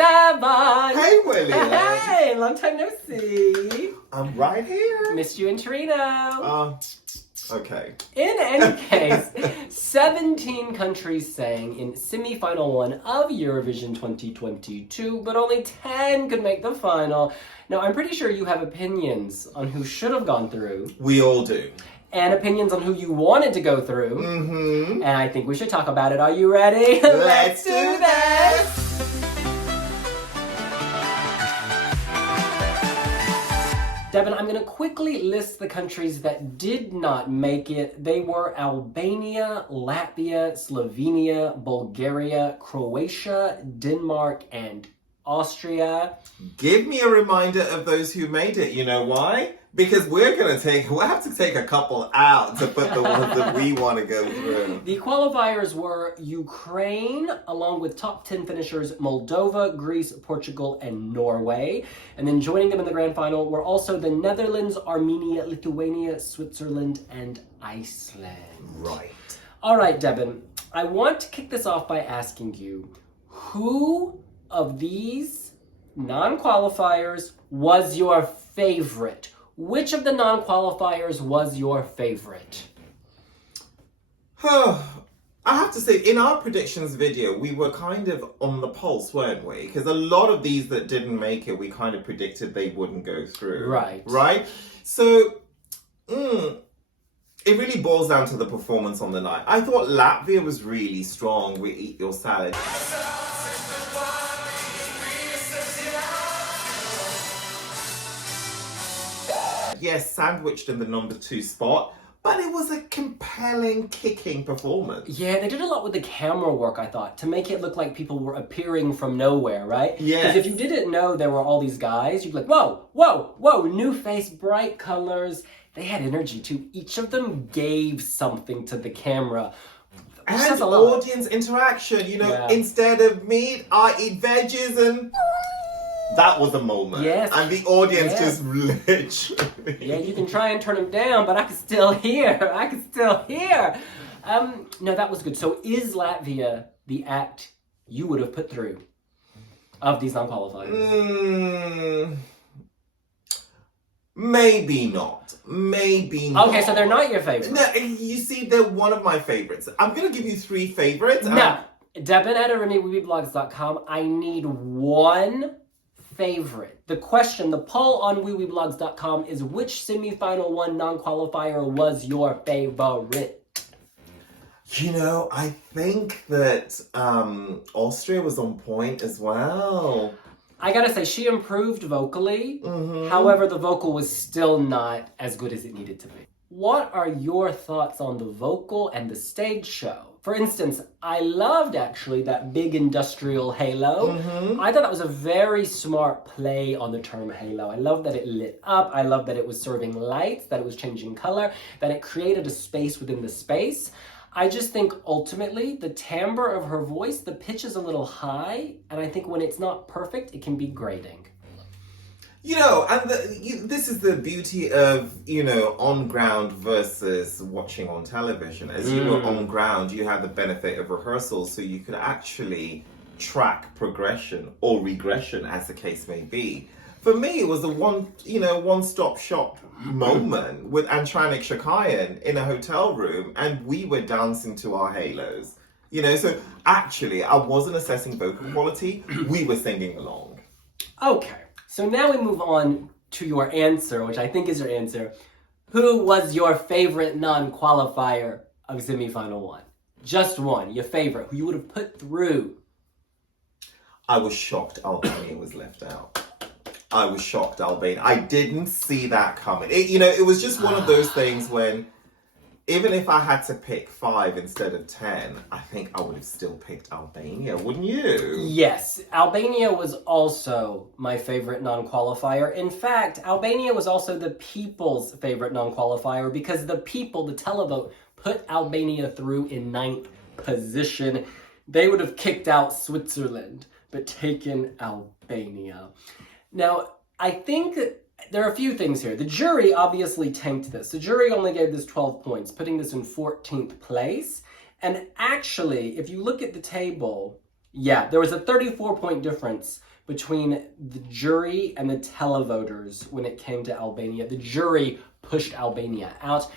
Devon! Hey, William! Hey, long time no see. I'm right here. Missed you in Torino. Okay. In any case, 17 countries sang in semi-final 1 of Eurovision 2022, but only 10 could make the final. Now, I'm pretty sure you have opinions on who should have gone through. We all do. And opinions on who you wanted to go through. Mm-hmm. And I think we should talk about it. Are you ready? Let's do this! Devin, I'm going to quickly list the countries that did not make it. They were Albania, Latvia, Slovenia, Bulgaria, Croatia, Denmark, and Austria. Give me a reminder of those who made it. You know why? Because we'll have to take a couple out to put the ones that we want to go through. The qualifiers were Ukraine, along with top 10 finishers Moldova, Greece, Portugal, and Norway. And then joining them in the grand final were also the Netherlands, Armenia, Lithuania, Switzerland, and Iceland. Right. All right, Devin, I want to kick this off by asking you, who of these non-qualifiers was your favorite? Which of the non-qualifiers was your favorite? I have to say, in our predictions video, we were kind of on the pulse, weren't we? Because a lot of these that didn't make it, we kind of predicted they wouldn't go through. Right. Right? So, it really boils down to the performance on the night. I thought Latvia was really strong with Eat Your Salad. Yes, sandwiched in the number 2 spot, but it was a compelling, kicking performance. Yeah, they did a lot with the camera work, I thought, to make it look like people were appearing from nowhere, right? Yes. Because if you didn't know there were all these guys, you'd be like, whoa, whoa, whoa, new face, bright colors. They had energy too. Each of them gave something to the camera. And audience interaction, Instead of meat, I eat veggies and... That was a moment. Yes. And the audience just literally... Yeah, you can try and turn them down, but I can still hear. No, that was good. So is Latvia the act you would have put through of these non-qualifiers? Maybe not. Okay, so they're not your favorite. No, you see, they're one of my favorites. I'm going to give you 3 favorites. No. Devin at Wiwibloggs.com. I need one favorite. The question, the poll on Wiwibloggs.com is, which semi-final 1 non-qualifier was your favorite? I think that Austria was on point as well. I gotta say, she improved vocally. Mm-hmm. However, the vocal was still not as good as it needed to be. What are your thoughts on the vocal and the stage show? For instance, I loved actually that big industrial halo. Mm-hmm. I thought that was a very smart play on the term halo. I love that it lit up. I love that it was serving lights, that it was changing color, that it created a space within the space. I just think ultimately the timbre of her voice, the pitch is a little high, and I think when it's not perfect, it can be grating. This is the beauty of, on ground versus watching on television. As you were on ground, you had the benefit of rehearsals, so you could actually track progression or regression, as the case may be. For me, it was a one-stop shop moment with Antranik Shakayan in a hotel room, and we were dancing to our halos. So actually, I wasn't assessing vocal quality. We were singing along. Okay. So now we move on to your answer, which I think is your answer. Who was your favorite non-qualifier of semifinal 1? Just one, your favorite, who you would have put through. I was shocked Albania was left out. I didn't see that coming. It was just one of those things when, even if I had to pick 5 instead of 10, I think I would have still picked Albania, wouldn't you? Yes, Albania was also my favorite non-qualifier. In fact, Albania was also the people's favorite non-qualifier because the people, the televote, put Albania through in 9th position. They would have kicked out Switzerland, but taken Albania. Now, I think there are a few things here. The jury obviously tanked this. The jury only gave this 12 points, putting this in 14th place. And actually, if you look at the table, Yeah, there was a 34-point difference between the jury and the televoters when it came to Albania. The jury pushed Albania out.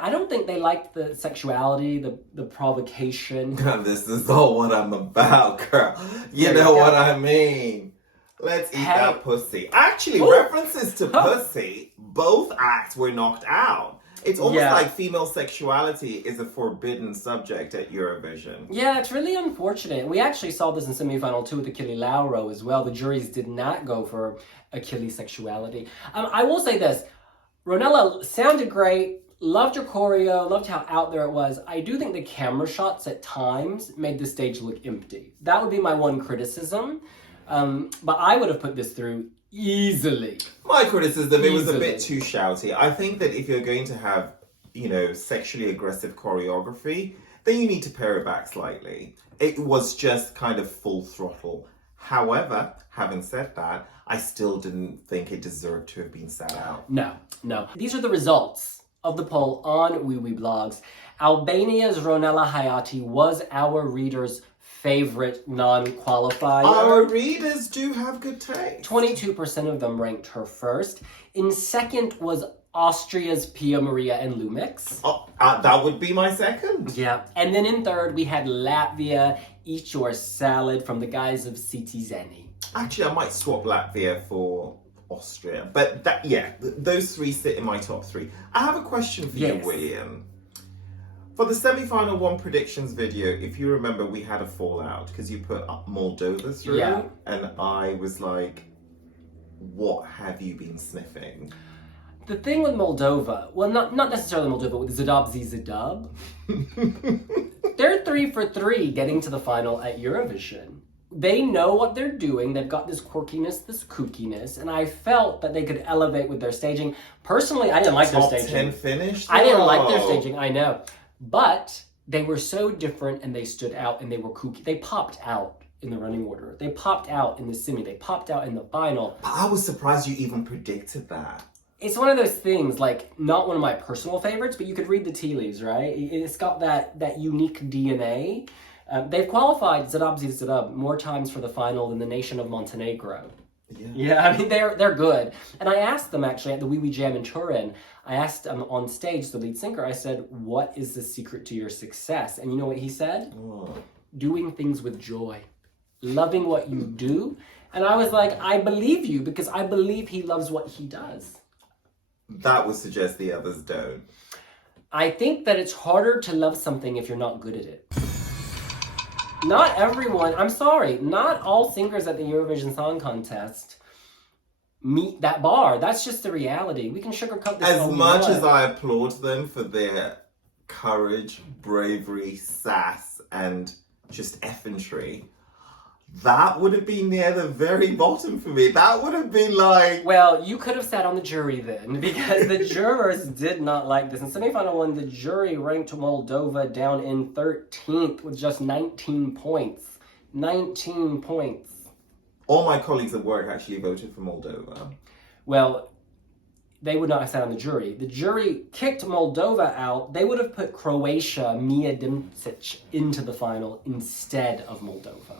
I don't think they liked the sexuality, the provocation. This is all what I'm about, girl. You know what I mean. Let's eat that pussy. Actually, references to pussy, both acts were knocked out. It's almost like female sexuality is a forbidden subject at Eurovision. Yeah, it's really unfortunate. We actually saw this in semi-final 2 with Achille Lauro as well. The juries did not go for Achilles' sexuality. I will say this. Ronella sounded great. Loved her choreo, loved how out there it was. I do think the camera shots at times made the stage look empty. That would be my one criticism. But I would have put this through easily. My criticism, it was a bit too shouty. I think that if you're going to have, sexually aggressive choreography, then you need to pare it back slightly. It was just kind of full throttle. However, having said that, I still didn't think it deserved to have been sat out. No. These are the results of the poll on Wiwibloggs. Albania's Ronella Hayati was our readers' favorite non-qualifier. Our readers do have good taste. 22% of them ranked her first. In second was Austria's Pia Maria and Lumix. That would be my second. Yeah. And then in third, we had Latvia, Eat Your Salad from the guys of Citizeni. Actually, I might swap Latvia for Austria. But those three sit in my top three. I have a question for you, William. For the semi-final 1 predictions video, if you remember, we had a fallout because you put Moldova through. Yeah. And I was like, what have you been sniffing? The thing with Moldova, well, not necessarily Moldova, with Zadobzi Zadub, they're 3 for 3 getting to the final at Eurovision. They know what they're doing. They've got this quirkiness, this kookiness, and I felt that they could elevate with their staging. Personally, I didn't like their staging. Top 10 finish? I didn't like their staging, I know. But they were so different and they stood out and they were kooky. They popped out in the running order. They popped out in the semi. They popped out in the final. I was surprised you even predicted that. It's one of those things, like, not one of my personal favorites, but you could read the tea leaves, right? It's got that unique DNA. They've qualified Zadobzi Zadub more times for the final than the nation of Montenegro. Yeah, I mean, they're good. And I asked them, actually, at the Wiwi Jam in Turin, I asked on stage, the lead singer, I said, what is the secret to your success? And you know what he said? Doing things with joy. Loving what you do. And I was like, I believe you, because I believe he loves what he does. That would suggest the others don't. I think that it's harder to love something if you're not good at it. Not everyone, I'm sorry, not all singers at the Eurovision Song Contest meet that bar. That's just the reality. We can sugarcoat this as much as I applaud them for their courage, bravery, sass, and just effrontery, that would have been near the very bottom for me. That would have been like... Well, you could have sat on the jury then, because the jurors did not like this. In semi-final 1, the jury ranked Moldova down in 13th with just 19 points. 19 points. All my colleagues at work actually voted for Moldova. Well, they would not have sat on the jury. The jury kicked Moldova out. They would have put Croatia, Mia Dimcic, into the final instead of Moldova.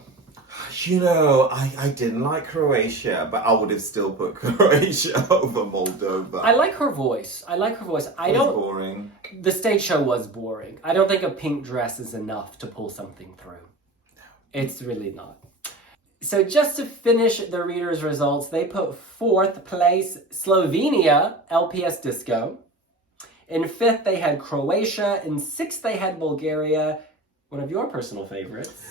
You know, I didn't like Croatia, but I would have still put Croatia over Moldova. I like her voice. It was boring. The stage show was boring. I don't think a pink dress is enough to pull something through. It's really not. So just to finish the readers' results, they put 4th place Slovenia, LPS Disco. In 5th, they had Croatia. In 6th, they had Bulgaria, one of your personal favorites.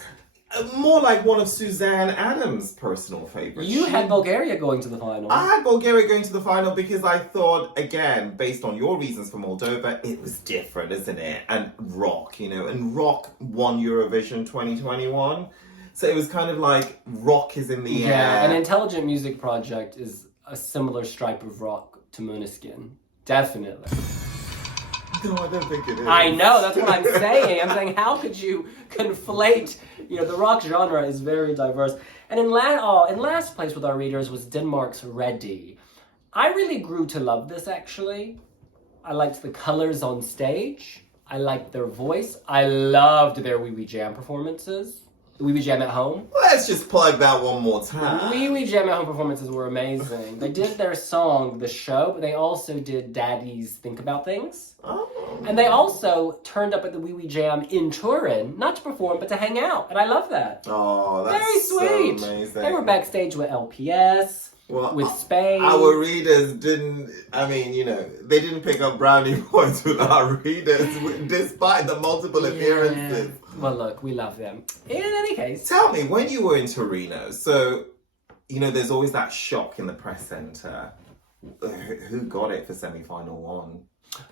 More like one of Suzanne Adams' personal favorites. You had Bulgaria going to the final. I had Bulgaria going to the final because I thought, again, based on your reasons for Moldova, it was different, isn't it? And rock, and rock won Eurovision 2021. So it was kind of like rock is in the air. Yeah, an Intelligent Music Project is a similar stripe of rock to Måneskin. Definitely. No, I don't think it is. I know, that's what I'm saying. I'm saying, how could you conflate? The rock genre is very diverse. And in last place with our readers was Denmark's Ready. I really grew to love this, actually. I liked the colors on stage. I liked their voice. I loved their Wiwi Jam performances. We Jam at Home. Let's just plug that one more time. We Jam at Home performances were amazing. They did their song, The Show, but they also did Daddy's Think About Things. Oh. And they also turned up at the We Jam in Turin, not to perform, but to hang out. And I love that. Oh, that's very sweet. So amazing. They were backstage with LPS, with Spain. Our readers didn't, they didn't pick up brownie points with our readers, despite the multiple appearances. Well, look, we love them. In any case. Tell me, when you were in Torino, so, there's always that shock in the press centre. Who got it for semi-final one?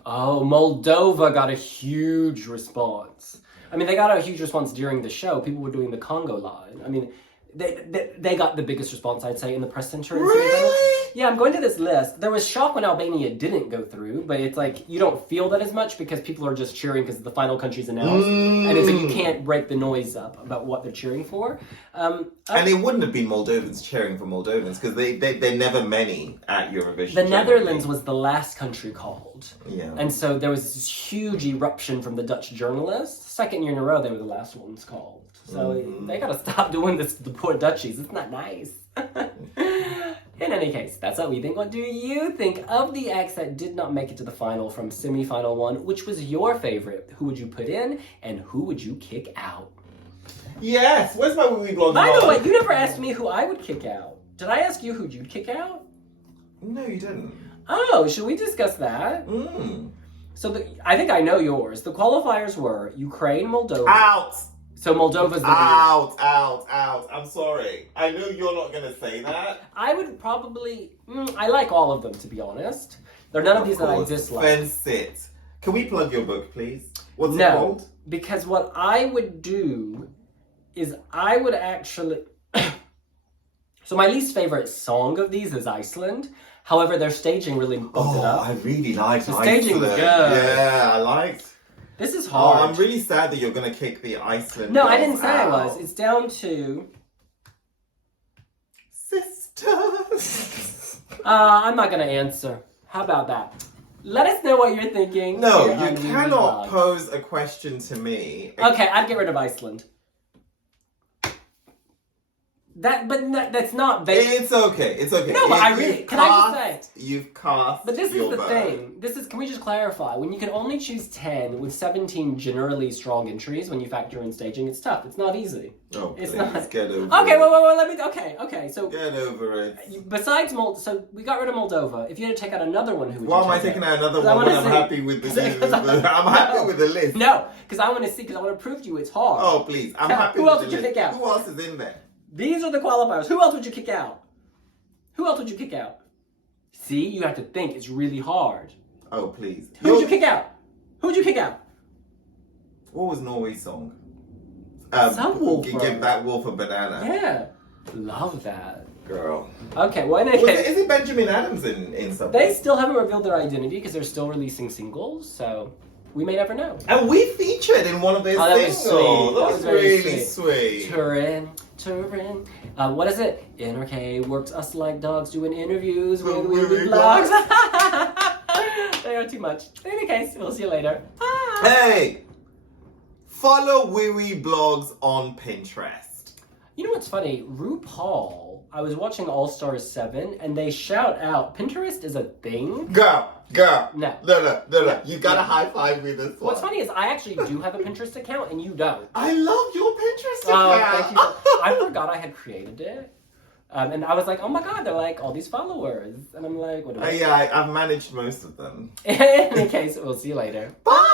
Oh, Moldova got a huge response. I mean, they got a huge response during the show. People were doing the Congo line. I mean, they got the biggest response, I'd say, in the press center. Really? Yeah, I'm going to this list. There was shock when Albania didn't go through, but it's like you don't feel that as much because people are just cheering because the final country's announced. And it's like you can't break the noise up about what they're cheering for. And it wouldn't have been Moldovans cheering for Moldovans because they're never many at Eurovision. The Netherlands was the last country called. Yeah. And so there was this huge eruption from the Dutch journalists. Second year in a row, they were the last ones called. So they gotta stop doing this to the poor Dutchies. It's not nice. In any case, that's what we think. What do you think of the acts that did not make it to the final from semi-final one? Which was your favorite? Who would you put in and who would you kick out? Yes, where's my Wiwibloggs? By the way, you never asked me who I would kick out. Did I ask you who you'd kick out? No, you didn't. Oh, should we discuss that? So I think I know yours. The qualifiers were Ukraine, Moldova. Out! So Moldova's the out. I'm sorry. I know you're not going to say that. I would probably... I like all of them, to be honest. There are none of these that I dislike. Fence it. Can we plug your book, please? What's it called? Because what I would do is I would actually... So my least favorite song of these is Iceland. However, their staging really bumped it up. I really liked the staging was good. Yeah, I liked. This is hard. Oh, I'm really sad that you're going to kick the Iceland. No, I didn't say out. I was. It's down to... Sisters. I'm not going to answer. How about that? Let us know what you're thinking. No, you cannot pose a question to me. Okay, I'd get rid of Iceland. That's not vague. It's okay. It's okay. No, but I really... Can I just say... You've cast. But this is the vote. thing. Can we just clarify? When you can only choose 10 with 17 generally strong entries, when you factor in staging, it's tough. It's not easy. Oh, it's please, not. get over okay, it. wait, let me... Okay, so... Get over it. Besides so we got rid of Moldova. If you had to take out another one, who would you Why am I taking out another one when I'm happy with the I'm happy with the list. No, because I want to see, because I want to prove to you it's hard. Oh, please. I'm happy who with else the would you list. pick out? Who else is in there? These are the qualifiers. Who else would you kick out? Who else would you kick out? See, you have to think. It's really hard. Oh, please. Who would you kick out? Who would you kick out? What was Norway's song? Subwoofer. Give that wolf a banana. Yeah. Love that. Girl. Okay, well, in any case... Is it Benjamin Adams in something? They still haven't revealed their identity because they're still releasing singles, so we may never know. And we featured in one of their singles. That was really sweet. Turin. What is it? NRK works us like dogs doing interviews with Wiwibloggs. They are too much. In any case, we'll see you later. Bye. Hey! Follow Wiwibloggs on Pinterest. You know what's funny? RuPaul, I was watching All Stars 7, and they shout out, Pinterest is a thing. Girl. No. You gotta high five me this one. What's funny is I actually do have a Pinterest account, and you don't. I love your Pinterest Oh, account. thank you. I forgot I had created it. And I was like, oh my god, they're like all these followers. And I'm like, what do I do? Yeah, I've managed most of them. In any case, we'll see you later. Bye!